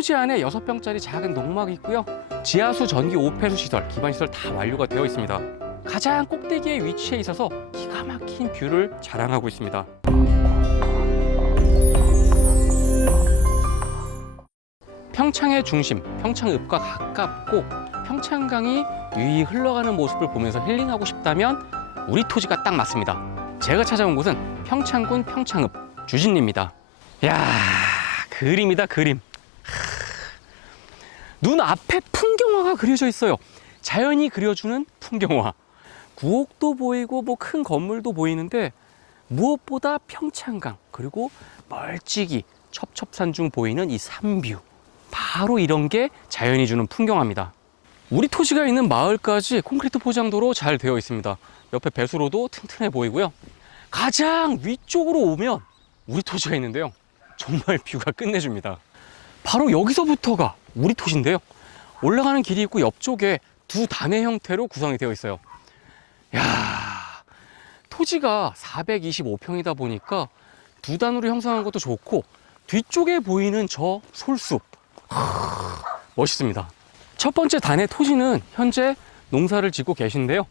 토지 안에 6병짜리 작은 농막이 있고요. 지하수, 전기, 오폐수 시설, 기반 시설 다 완료가 되어 있습니다. 가장 꼭대기에 위치해 있어서 기가 막힌 뷰를 자랑하고 있습니다. 평창의 중심, 평창읍과 가깝고 평창강이 유유히 흘러가는 모습을 보면서 힐링하고 싶다면 우리 토지가 딱 맞습니다. 제가 찾아온 곳은 평창군 평창읍 주진리입니다. 야 그림이다 그림. 하, 눈 앞에 풍경화가 그려져 있어요. 자연이 그려주는 풍경화. 구옥도 보이고 뭐 큰 건물도 보이는데 무엇보다 평창강 그리고 멀찍이 첩첩산 중 보이는 이 산뷰. 바로 이런 게 자연이 주는 풍경화입니다. 우리 토지가 있는 마을까지 콘크리트 포장도로 잘 되어 있습니다. 옆에 배수로도 튼튼해 보이고요. 가장 위쪽으로 오면 우리 토지가 있는데요. 정말 뷰가 끝내줍니다. 바로 여기서부터가 우리 토지인데요. 올라가는 길이 있고 옆쪽에 두 단의 형태로 구성이 되어 있어요. 야 토지가 425평이다 보니까 두 단으로 형성한 것도 좋고 뒤쪽에 보이는 저 솔숲 하, 멋있습니다. 첫 번째 단의 토지는 현재 농사를 짓고 계신데요.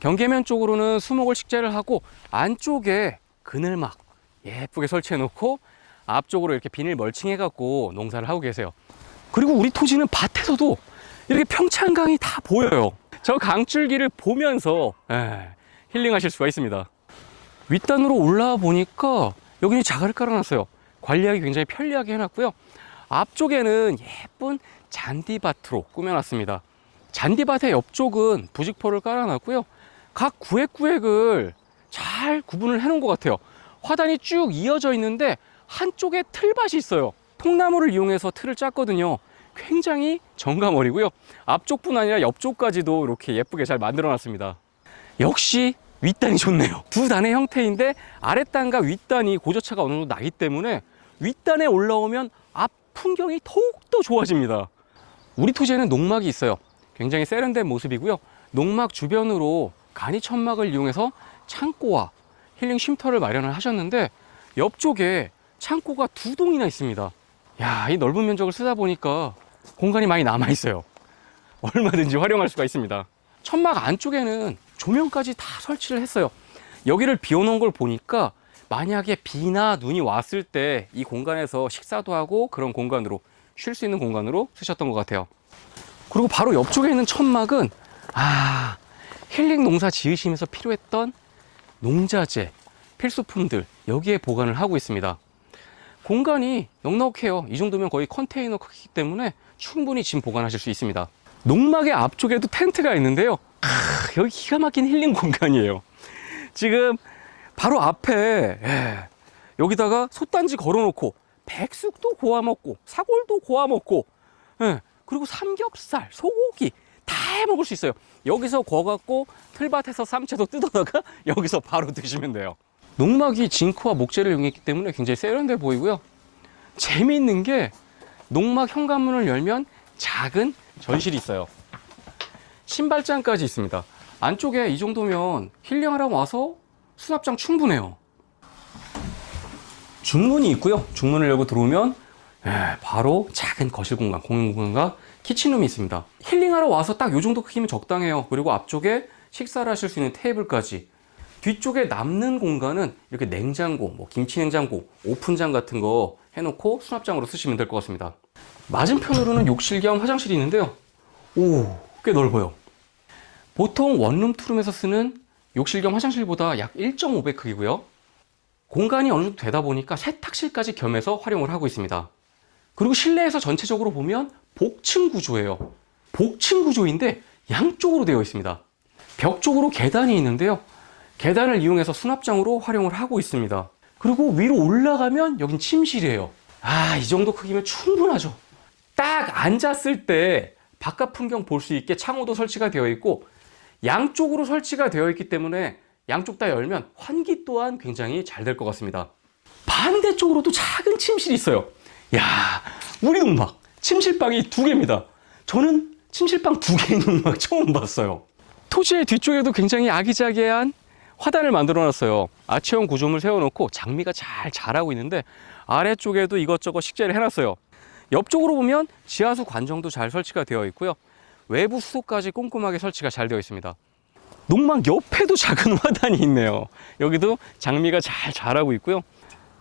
경계면 쪽으로는 수목을 식재를 하고 안쪽에 그늘막 예쁘게 설치해 놓고 앞쪽으로 이렇게 비닐 멀칭해 갖고 농사를 하고 계세요. 그리고 우리 토지는 밭에서도 이렇게 평창강이 다 보여요. 저 강줄기를 보면서 예, 힐링하실 수가 있습니다. 윗단으로 올라와 보니까 여기는 자갈을 깔아놨어요. 관리하기 굉장히 편리하게 해놨고요. 앞쪽에는 예쁜 잔디밭으로 꾸며놨습니다. 잔디밭의 옆쪽은 부직포를 깔아놨고요. 각 구획구획을 잘 구분을 해놓은 것 같아요. 화단이 쭉 이어져 있는데 한쪽에 틀밭이 있어요. 통나무를 이용해서 틀을 짰거든요. 굉장히 정감어리고요. 앞쪽뿐 아니라 옆쪽까지도 이렇게 예쁘게 잘 만들어 놨습니다. 역시 윗단이 좋네요. 두 단의 형태인데 아랫단과 윗단이 고저차가 어느 정도 나기 때문에 윗단에 올라오면 앞 풍경이 더욱더 좋아집니다. 우리 토지에는 농막이 있어요. 굉장히 세련된 모습이고요. 농막 주변으로 간이 천막을 이용해서 창고와 힐링 쉼터를 마련을 하셨는데 옆쪽에 창고가 두 동이나 있습니다. 야, 이 넓은 면적을 쓰다 보니까 공간이 많이 남아 있어요. 얼마든지 활용할 수가 있습니다. 천막 안쪽에는 조명까지 다 설치를 했어요. 여기를 비워놓은 걸 보니까 만약에 비나 눈이 왔을 때 이 공간에서 식사도 하고 그런 공간으로 쉴 수 있는 공간으로 쓰셨던 것 같아요. 그리고 바로 옆쪽에 있는 천막은 아 힐링 농사 지으시면서 필요했던 농자재 필수품들 여기에 보관을 하고 있습니다. 공간이 넉넉해요. 이 정도면 거의 컨테이너 크기 때문에 충분히 짐 보관하실 수 있습니다. 농막의 앞쪽에도 텐트가 있는데요. 크, 여기 기가 막힌 힐링 공간이에요. 지금 바로 앞에 예, 여기다가 솥단지 걸어놓고 백숙도 고아 먹고 사골도 고아 먹고 예, 그리고 삼겹살, 소고기 다 해 먹을 수 있어요. 여기서 구워갖고 틀밭에서 쌈채도 뜯어다가 여기서 바로 드시면 돼요. 농막이 징크와 목재를 이용했기 때문에 굉장히 세련돼 보이고요. 재미있는 게 농막 현관문을 열면 작은 전실이 있어요. 신발장까지 있습니다. 안쪽에 이 정도면 힐링하러 와서 수납장 충분해요. 중문이 있고요. 중문을 열고 들어오면 예, 바로 작은 거실 공간, 공용 공간과 키친룸이 있습니다. 힐링하러 와서 딱 이 정도 크기면 적당해요. 그리고 앞쪽에 식사를 하실 수 있는 테이블까지. 뒤쪽에 남는 공간은 이렇게 냉장고, 뭐 김치 냉장고, 오픈장 같은 거 해놓고 수납장으로 쓰시면 될 것 같습니다. 맞은편으로는 욕실 겸 화장실이 있는데요. 오, 꽤 넓어요. 보통 원룸 투룸에서 쓰는 욕실 겸 화장실보다 약 1.5배 크기고요. 공간이 어느 정도 되다 보니까 세탁실까지 겸해서 활용을 하고 있습니다. 그리고 실내에서 전체적으로 보면 복층 구조예요. 복층 구조인데 양쪽으로 되어 있습니다. 벽 쪽으로 계단이 있는데요. 계단을 이용해서 수납장으로 활용을 하고 있습니다. 그리고 위로 올라가면 여긴 침실이에요. 아, 이 정도 크기면 충분하죠. 딱 앉았을 때 바깥 풍경 볼 수 있게 창호도 설치가 되어 있고 양쪽으로 설치가 되어 있기 때문에 양쪽 다 열면 환기 또한 굉장히 잘 될 것 같습니다. 반대쪽으로도 작은 침실이 있어요. 야, 우리 농막 침실방이 두 개입니다. 저는 침실방 두 개인 농막 처음 봤어요. 토지의 뒤쪽에도 굉장히 아기자기한 화단을 만들어 놨어요. 아치형 구조물 세워놓고 장미가 잘 자라고 있는데 아래쪽에도 이것저것 식재를 해놨어요. 옆쪽으로 보면 지하수 관정도 잘 설치가 되어 있고요. 외부 수도까지 꼼꼼하게 설치가 잘 되어 있습니다. 농막 옆에도 작은 화단이 있네요. 여기도 장미가 잘 자라고 있고요.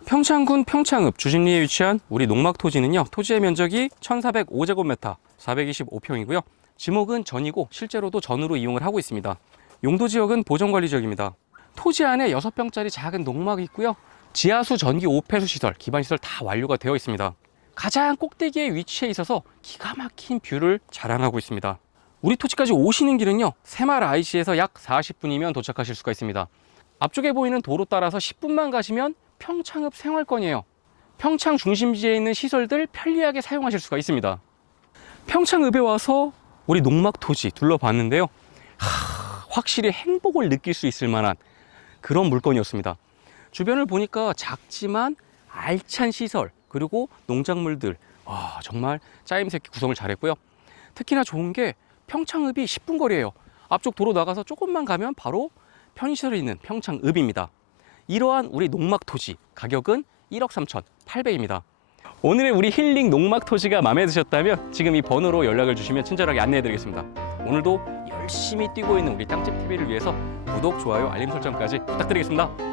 평창군 평창읍 주심리에 위치한 우리 농막 토지는요. 토지의 면적이 1,405제곱미터, 425평이고요. 지목은 전이고 실제로도 전으로 이용을 하고 있습니다. 용도 지역은 보전관리 지역입니다. 토지 안에 6평짜리 작은 농막이 있고요. 지하수 전기 5폐수 시설, 기반 시설 다 완료가 되어 있습니다. 가장 꼭대기에 위치해 있어서 기가 막힌 뷰를 자랑하고 있습니다. 우리 토지까지 오시는 길은요. 새마을 IC에서 약 40분이면 도착하실 수가 있습니다. 앞쪽에 보이는 도로 따라서 10분만 가시면 평창읍 생활권이에요. 평창 중심지에 있는 시설들 편리하게 사용하실 수가 있습니다. 평창읍에 와서 우리 농막 토지 둘러봤는데요. 하, 확실히 행복을 느낄 수 있을 만한 그런 물건이었습니다. 주변을 보니까 작지만 알찬 시설 그리고 농작물들 와 정말 짜임새끼 구성을 잘했고요. 특히나 좋은 게 평창읍이 10분 거리예요. 앞쪽 도로 나가서 조금만 가면 바로 편의시설이 있는 평창읍입니다. 이러한 우리 농막 토지 가격은 1억 3,800입니다. 오늘의 우리 힐링 농막 토지가 마음에 드셨다면 지금 이 번호로 연락을 주시면 친절하게 안내해 드리겠습니다. 오늘도 열심히 뛰고 있는 우리 땅집 TV를 위해서 구독, 좋아요, 알림 설정까지 부탁드리겠습니다.